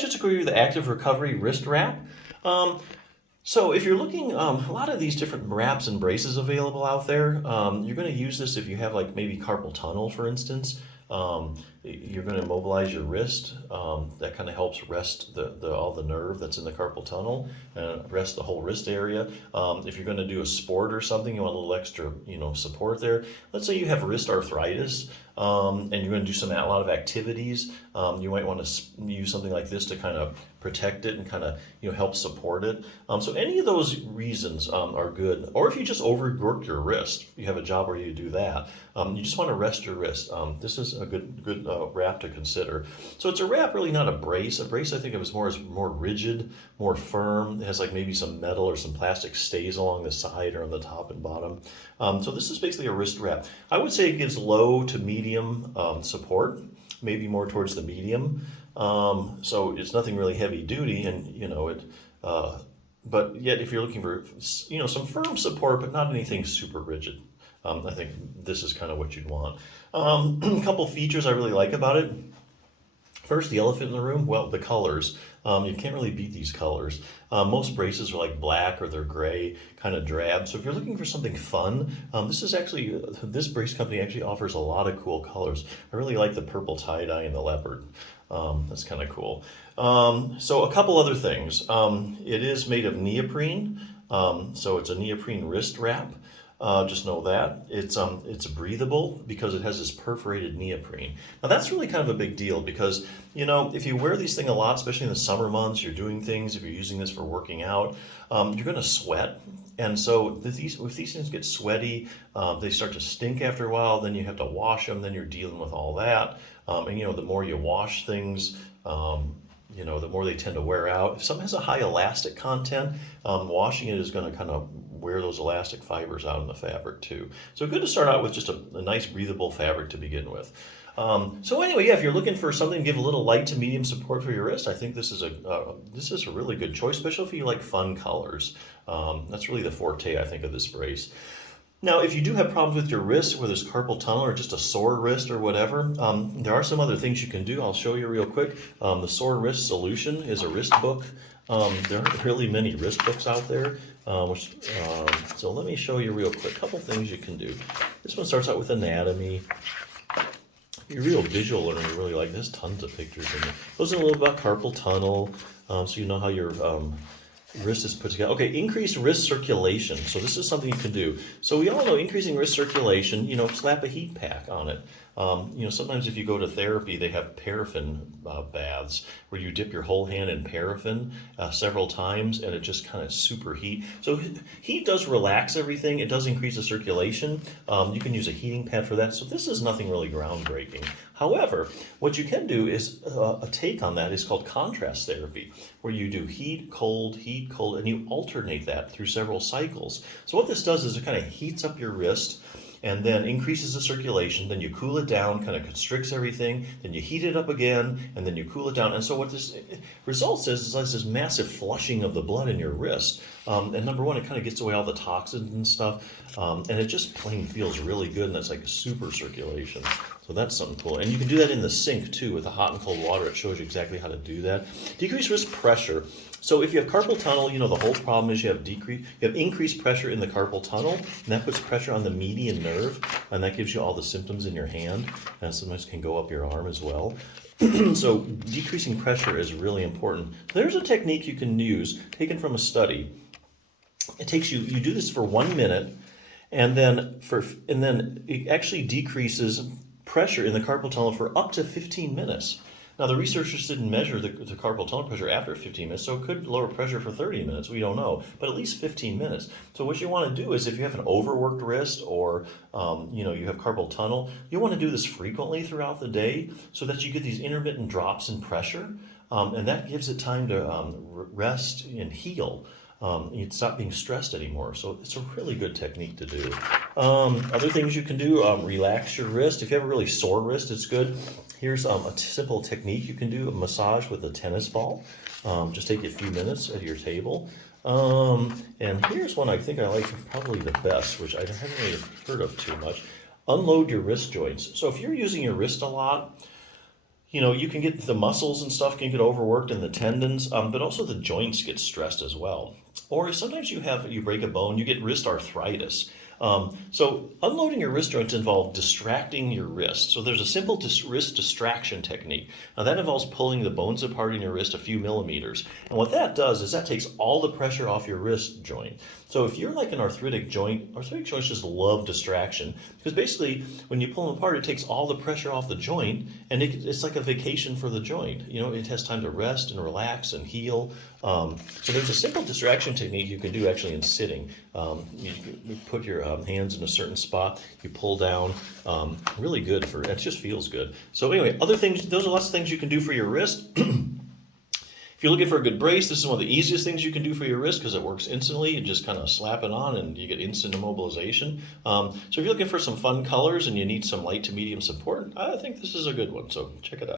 just agree with the Active Recovery wrist wrap. Um, so if you're looking, a lot of these different wraps and braces available out there, you're going to use this if you have like maybe carpal tunnel, for instance. You're going to immobilize your wrist. That kind of helps rest all the nerve that's in the carpal tunnel and rest the whole wrist area. If you're going to do a sport or something, you want a little extra, support there. Let's say you have wrist arthritis, and you're going to do a lot of activities. You might want to use something like this to kind of protect it and kind of help support it. So any of those reasons are good. Or if you just overwork your wrist, you have a job where you do that. You just want to rest your wrist. This is a good wrap to consider. So it's a wrap, really not a brace. A brace I think of as more rigid, more firm. It has like maybe some metal or some plastic stays along the side or on the top and bottom. So this is basically a wrist wrap. I would say it gives low to medium support, maybe more towards the medium. So it's nothing really heavy duty, and but yet if you're looking for some firm support, but not anything super rigid, I think this is kind of what you'd want. A couple features I really like about it. First, the elephant in the room, well, the colors. You can't really beat these colors. Most braces are like black or they're gray, kind of drab. So if you're looking for something fun, this brace company actually offers a lot of cool colors. I really like the purple tie-dye and the leopard. That's kind of cool. So a couple other things. It is made of neoprene. So it's a neoprene wrist wrap. Just know that it's breathable because it has this perforated neoprene. Now that's really kind of a big deal because if you wear these things a lot, especially in the summer months, you're doing things. If you're using this for working out, you're going to sweat, and so if these things get sweaty, they start to stink after a while. Then you have to wash them. Then you're dealing with all that, and the more you wash things, the more they tend to wear out. If something has a high elastic content, washing it is going to kind of wear those elastic fibers out in the fabric too. So good to start out with just a nice breathable fabric to begin with. So anyway, yeah, if you're looking for something to give a little light to medium support for your wrist, I think this is a really good choice, especially if you like fun colors. That's really the forte, I think, of this brace. Now, if you do have problems with your wrist, whether it's carpal tunnel or just a sore wrist or whatever, there are some other things you can do. I'll show you real quick. The Sore Wrist Solution is a wrist book. There aren't really many wrist books out there. So let me show you real quick. A couple things you can do. This one starts out with anatomy. If you're a real visual learner, you really like this. Tons of pictures in it. Goes in a little about carpal tunnel, so you know how your wrist is put together. Okay, increased wrist circulation. So this is something you can do. So we all know increasing wrist circulation, slap a heat pack on it. Sometimes if you go to therapy, they have paraffin baths where you dip your whole hand in paraffin several times and it just kind of superheat. So heat does relax everything. It does increase the circulation. You can use a heating pad for that. So this is nothing really groundbreaking. However, what you can do is a take on that is called contrast therapy, where you do heat, cold, and you alternate that through several cycles. So what this does is it kind of heats up your wrist and then increases the circulation, then you cool it down, kind of constricts everything, then you heat it up again, and then you cool it down. And so what this results is this massive flushing of the blood in your wrist. And number one, it kind of gets away all the toxins and stuff, and it just plain feels really good, and it's like a super circulation. So that's something cool. And you can do that in the sink too with the hot and cold water. It shows you exactly how to do that. Decrease wrist pressure. So if you have carpal tunnel, the whole problem is you have increased pressure in the carpal tunnel, and that puts pressure on the median nerve, and that gives you all the symptoms in your hand, and sometimes can go up your arm as well. So decreasing pressure is really important. There's a technique you can use, taken from a study. It takes you do this for 1 minute, and then it actually decreases pressure in the carpal tunnel for up to 15 minutes. Now, the researchers didn't measure the carpal tunnel pressure after 15 minutes, so it could lower pressure for 30 minutes. We don't know, but at least 15 minutes. So what you want to do is if you have an overworked wrist or, you have carpal tunnel, you want to do this frequently throughout the day so that you get these intermittent drops in pressure, and that gives it time to rest and heal. You'd stop being stressed anymore. So it's a really good technique to do. Other things you can do, relax your wrist. If you have a really sore wrist, it's good. Here's a simple technique you can do, a massage with a tennis ball. Just take you a few minutes at your table. And here's one I think I like probably the best, which I haven't really heard of too much. Unload your wrist joints. So if you're using your wrist a lot, You can get the muscles and stuff can get overworked and the tendons, but also the joints get stressed as well. Or sometimes you break a bone, you get wrist arthritis. So unloading your wrist joints involve distracting your wrist. So there's a simple wrist distraction technique. Now that involves pulling the bones apart in your wrist a few millimeters. And what that does is that takes all the pressure off your wrist joint. So if you're like an arthritic joints just love distraction because basically when you pull them apart, it takes all the pressure off the joint and it's like a vacation for the joint. It has time to rest and relax and heal. So there's a simple distraction technique you can do actually in sitting. You put your hands in a certain spot, you pull down, really good it just feels good. So anyway, other things, those are lots of things you can do for your wrist. If you're looking for a good brace, this is one of the easiest things you can do for your wrist because it works instantly. You just kind of slap it on and you get instant immobilization. So if you're looking for some fun colors and you need some light to medium support, I think this is a good one. So check it out.